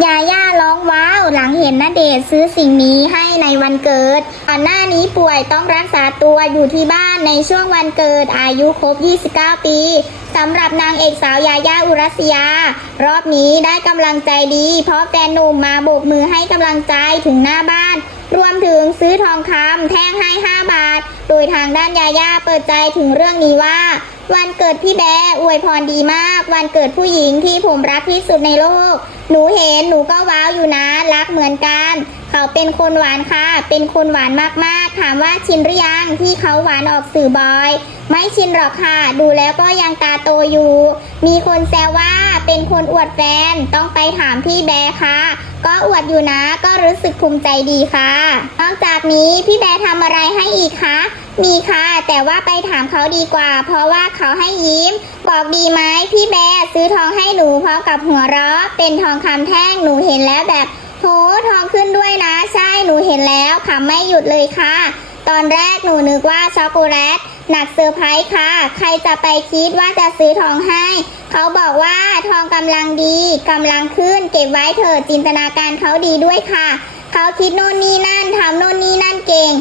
ยาย่าร้องว้าวหลังเห็นณเดชซื้อสิ่งนี้ให้ในวันเกิดก่อนหน้านี้ป่วยต้องรักษาตัวอยู่ที่บ้านในช่วงวันเกิดอายุครบ 29 ปีสำหรับนางเอกสาวยาย่าอุรัสยา รอบนี้ได้กำลังใจดี เพราะแฟนหนุ่มมาโบกมือให้กำลังใจถึงหน้าบ้าน รวมถึงซื้อทองคำแท่งให้ 5 บาท โดยทางด้านยาย่าเปิดใจถึงเรื่องนี้ว่า วันเกิดพี่แบร์อวยพรดีมาก วันเกิดผู้หญิงที่ผมรักที่สุดในโลก หนูเห็นหนูก็ว้าวอยู่นะ รักเหมือนกัน เขาเป็นคนหวานค่ะ เป็นคนหวานมากๆ ถามว่าชินหรือยังที่เขาหวานออกสื่อบอย ไม่ชินหรอกค่ะ ดูแล้วก็ยังตาโตอยู่ มีคนแซวว่าเป็นคนอวดแฟนต้องไปถามพี่แบร์ค่ะ ก็อวดอยู่นะก็รู้สึกภูมิใจดีค่ะ นอกจากนี้พี่แบร์ทำอะไรให้อีกคะมีค่ะ แต่ว่าไปถามเขาดีกว่า เพราะว่าเขาให้ยิ้ม บอกดีไหมพี่แบร์ซื้อทองให้หนูพร้อมกับหัวเราะ เป็นทองคำแท่งหนูเห็นแล้วแบบ โหทองขึ้นด้วยนะ ใช่หนูเห็นแล้วค่ะไม่หยุดเลยค่ะ ตอนแรกหนูนึกว่าช็อกโกแลตหนักเซอร์ไพรส์ค่ะ ใครจะไปคิดว่าจะซื้อทองให้ เขาบอกว่าทองกำลังดีกำลังขึ้น เก็บไว้เถอะจินตนาการเขาดีด้วยค่ะ เขาคิดโน่นนี่นั่นทำโน่นนี่นั่นเก่ง